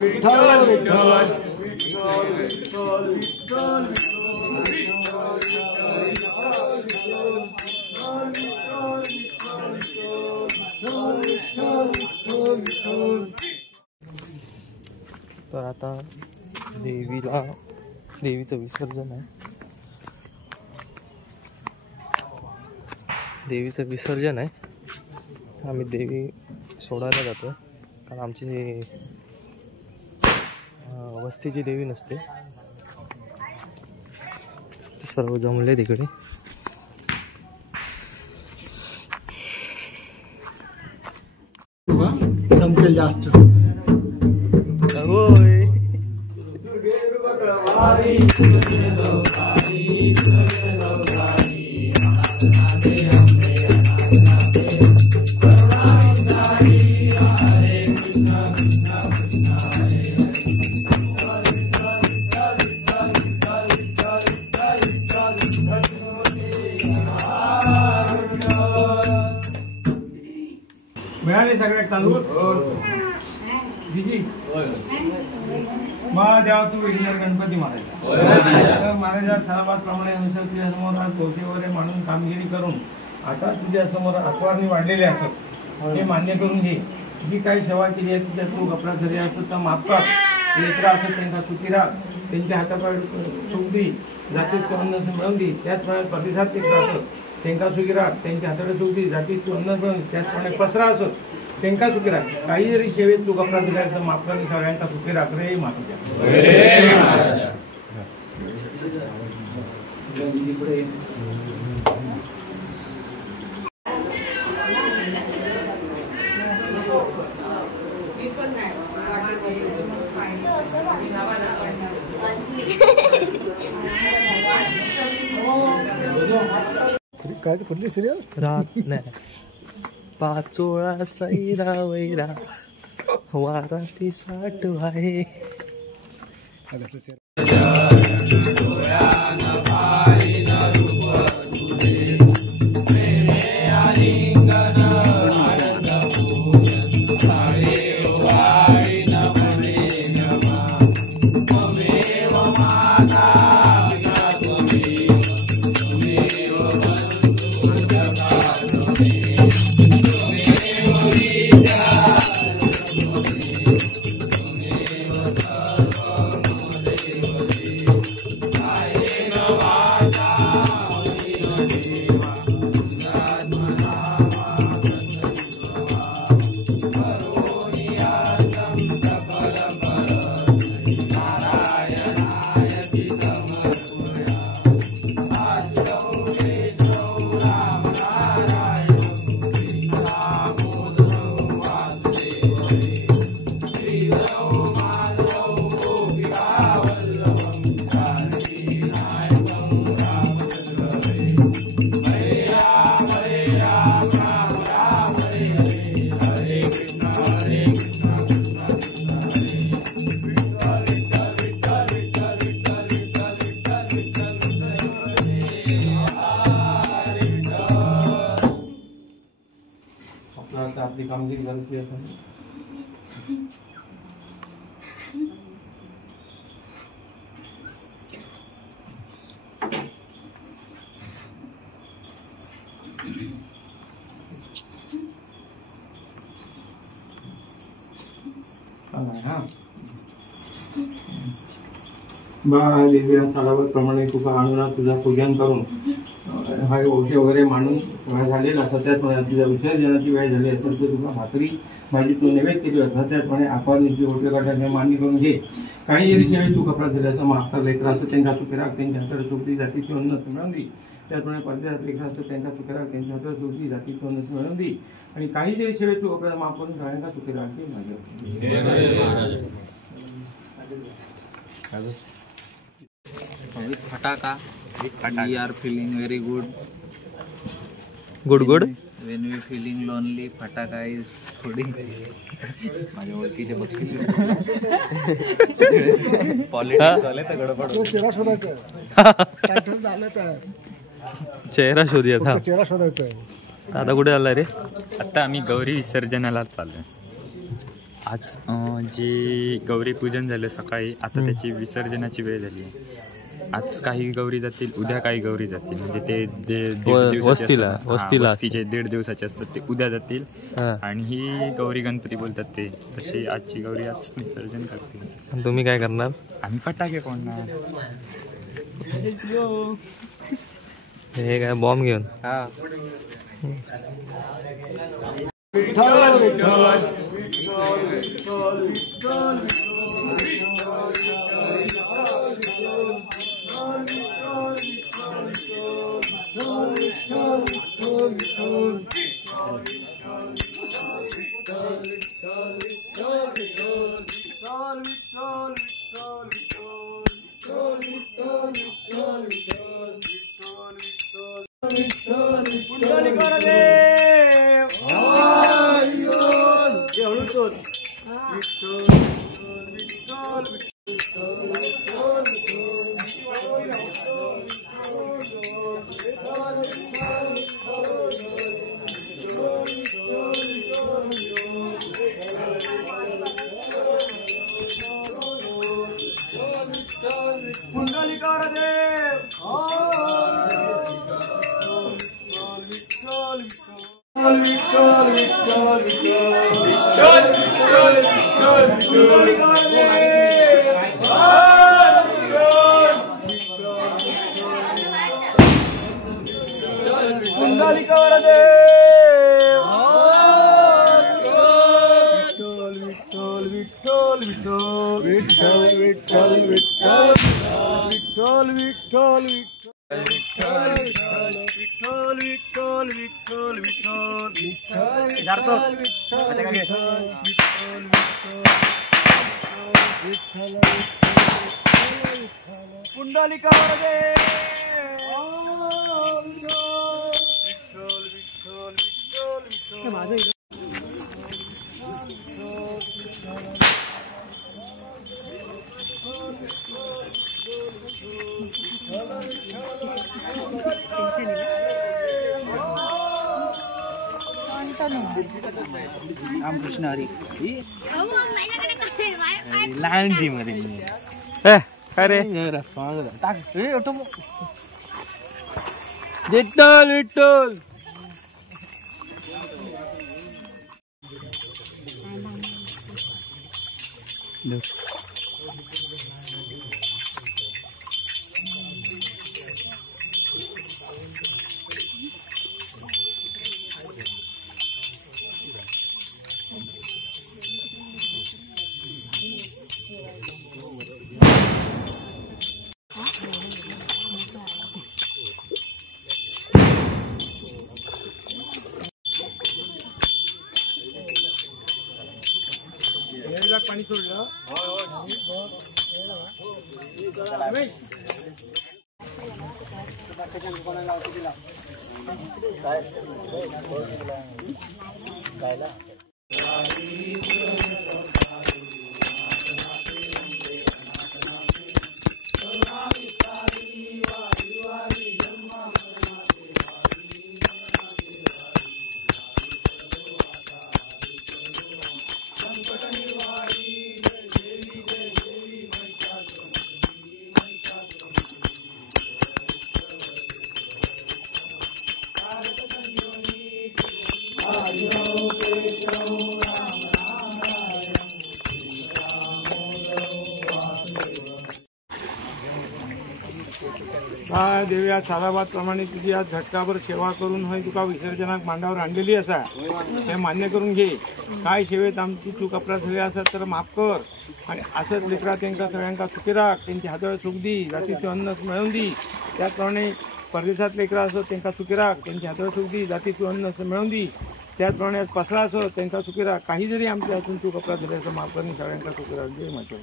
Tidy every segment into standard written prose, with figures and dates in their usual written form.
विठ्ठल विठ्ठल तर आता देवीचं विसर्जन आहे. देवीचं विसर्जन आहे. आम्ही देवी सोडायला जातो कारण आमची वस्तीची देवी नसते. सर्व जमले तिकडे. चमकेल जास्त होय. मिळाले सगळ्यात तांदूळ दिदी मग देवा तू विघ्नहर गणपती महाराज महाराजा सराबादप्रमाणे अनुसार तुझ्या समोर आज कोटी वगैरे मांडून कामगिरी करून आता तुझ्या समोर अथवारणी वाढलेले असत हे मान्य करून घे. जी काही सेवा केली आहे तुझ्या तू कपडा घरी असत तर माफ कर. लेकरा असत त्यांना सुखी राख. त्यांच्या हातापाय सुख दी. जातीत अन्न मिळवून दे. त्याचप्रमाणे प्रतिसाद ते असत त्यांना सुखी राख. त्यांच्या हाताकडे सुख दी. जातीत अन्न मिळवून त्याचप्रमाणे पसरा असत त्यांना सुखी राख. काही जरी सेवेत तू कपडा दिलायचं माफ करणे सगळ्यांना सुखी राख रे माता. काय कुठली सिरियल रात नाही पाचोळा सैरा वैरा वाराती साठ आहे. आपली कामगिरी झाली प्रमाणे कृपा आणून तुझा पूजन करून हा ओशे वगैरे मांडून झालेला असं त्याचप्रमाणे तुझ्या विसर्जनाची वेळ झाली असेल तर तुला भाकरी भाजी तू नैवेद्य केली असं त्याचप्रमाणे आपारनीची ओटे काढायला मान्य करून घे. काही जरी सेवेत तू कपडा दिल्याचं माफ कर. लेकरा असतं त्यांच्या सुखी राख. त्यांच्या हाताला सुखी जातीची अन्न मिळवून दे. त्याचप्रमाणे परदेशात लेकरा असतं त्यांच्या सुखी राख. त्यांच्या हाताला सुखी जातीची अन्न मिळवून दे. आणि काही जरी सेवेत तू कपडा माफ करून सगळ्यांना सुखी राखते माझ्या. फटाका. We are feeling very good. Good good. When we feeling lonely, फटाका is fooding. माझ्या ओळखीचे बघतील. पॉलिटिक्स वाले तर गडबड. चेहरा शोधायचा. टायटल झालं तर चेहरा शोधूया था. चेहरा शोधायचा आहे. आता कुठे आला रे? आता आम्ही गौरी विसर्जनाला चाललोय. आज जे गौरी पूजन झालं सकाळी, आता त्याची विसर्जनाची वेळ झाली आहे. आज काही गौरी जातील, उद्या काही गौरी जातील. म्हणजे ते वस्तीला 1.5 दिवसाचे असतात ते उद्या जातील. आणि ही गौरी गणपती बोलतात ते तशी आजची गौरी आज विसर्जन करतील. तुम्ही काय करणार? आम्ही फटाके फोडणार. हे काय बॉम्ब घेऊन? रामकृष्ण हरी काय रे? विठ्ठल विठ्ठल. पाणी सोडलं. देवी आज सालाबाद प्रमाणे तुझी आज झटकाभर सेवा करून होय तुका विसर्जनाक मांडावर आणलेली असा हे मान्य करून घे. काय सेवेत आमची चूक अपराध झाली असत तर माफ कर. आणि असंच लेकरा त्यांना सगळ्यांका सुखी राख. त्यांची हातावर सुख दी, जातीचे अन्न मिळवून दी. त्याचप्रमाणे परदेशात लेकरा असत त्यांना सुखी राख. त्यांची हातावर सुख दी, जातीचे अन्न मिळवून दी. त्याचप्रमाणे आज पसरा असत त्यांना सुखी राख. काही जरी आमच्या हातून चूक अपराध झाले असं माफ करणे सगळ्यांका सुखी राख. जय माता.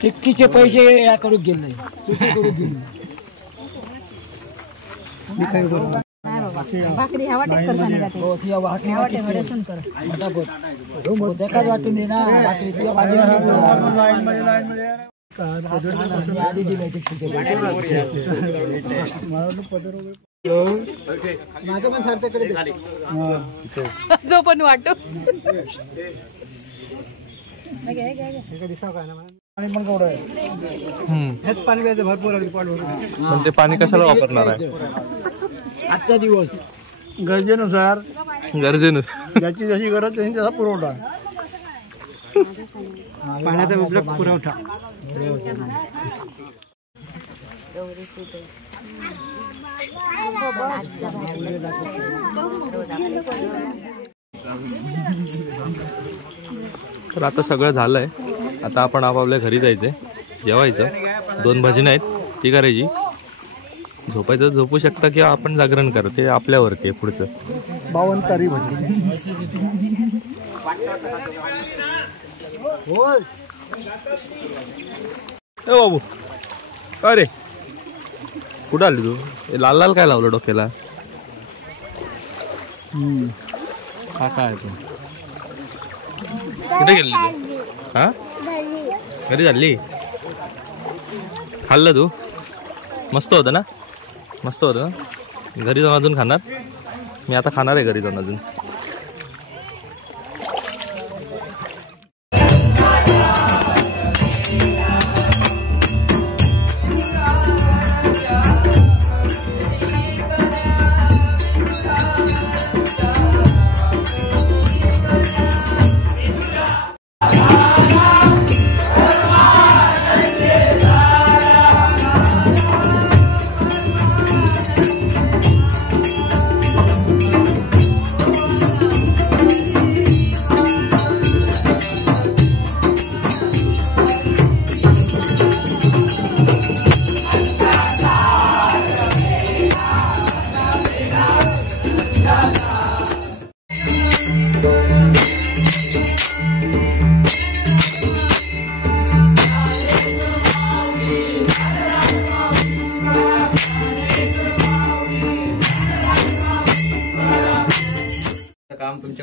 टिक्कीचे पैसे या करून गेले भाकरी ह्या वाटेत करताना जाते देखाच वाटून दे ना भाकरी तुझ्या आधी दिले माझं पण सारख्याकडे जो पण वाटो हेच पाणी प्यायचं भरपूर अगदी पोट भरून. पण ते पाणी कशाला वापरणार आहे? आजचा दिवस गरजेनुसार गरजेनुसार ज्याची जशी गरज त्यांनी त्याचा पुरवठा. पाण्याचा मुबलक पुरवठा. तर आता सगळं झालंय. आता आपण आपापल्या घरी जायचंय, जेवायचं. 2 भजन आहेत ती करायची, झोपायचं झोपू शकता किंवा आपण जागरण करा, ते आपल्यावरती आहे पुढचं. 52 तारी भजी. ए बाबू अरे कुठं आली तू? लाल लाल काय लावलं डोक्याला? हा काय तू कुठे गेली तू? हा घरी झाली? खाल्लं तू? मस्त होतं ना? मस्त होतं ना? घरी जाऊन अजून खाणार? मी आता खाणार आहे घरी जाऊन अजून.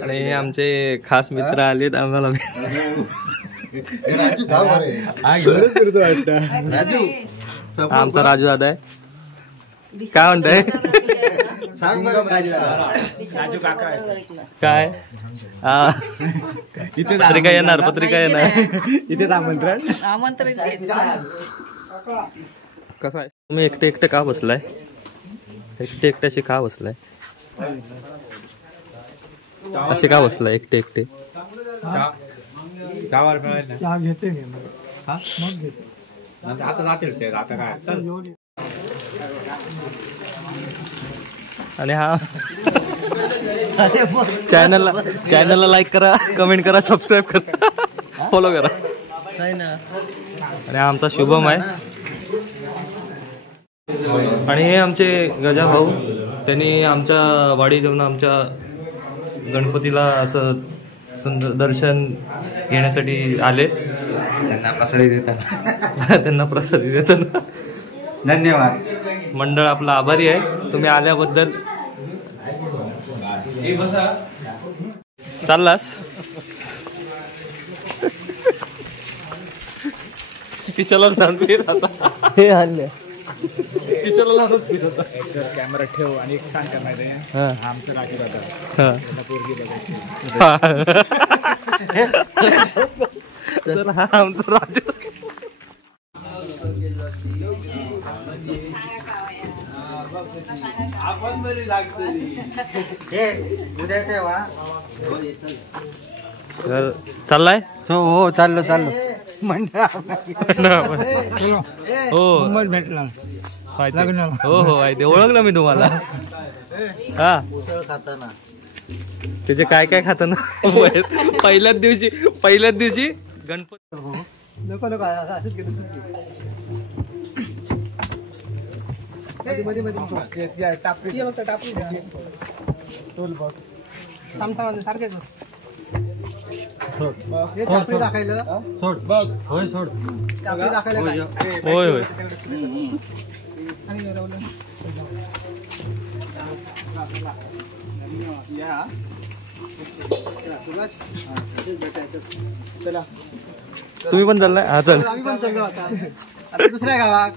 आणि आमचे खास मित्र आलेत आम्हाला. आमचा राजू दादा आहे. काय म्हणताय? काय इथे पत्रिका येणार, पत्रिका येणार इथे आमंत्रण. कसं आहे तुम्ही एकटे एकटे का बसलाय? एकटे एकट्याशी का बसलाय? असे का बसला एकटे एकटे? चहा घेते मी मग घेते. आता जातील ते आता काय. आणि हा चॅनलला लाईक करा, कमेंट करा, सबस्क्राईब करा, फॉलो करा. आणि आमचा शुभम आहे. आणि हे आमचे गजा भाऊ, त्यांनी आमच्या वाडी जाऊन आमच्या गणपतीला असं सुंदर दर्शन घेण्यासाठी आले. त्यांना प्रसादी देताना त्यांना प्रसादी देताना धन्यवाद. मंडळ आपला आभारी आहे तुम्ही आल्याबद्दल. चाललास किशाला लहान फिरत आता. हे हल्ले किशाला लहान फिरत. कॅमेरा ठेव आणि एक सांग करणार आहे. आमचं राजू दादा तर हा आमचा राजू. चाललाय? हो चाललो हो भेटला हो हो आहे ते ओळखलं मी तुम्हाला. हा त्याचे काय काय खाताना पहिल्याच दिवशी गणपती. होय होय तुम्ही पण चाललाय? हा चल दुसऱ्या गावात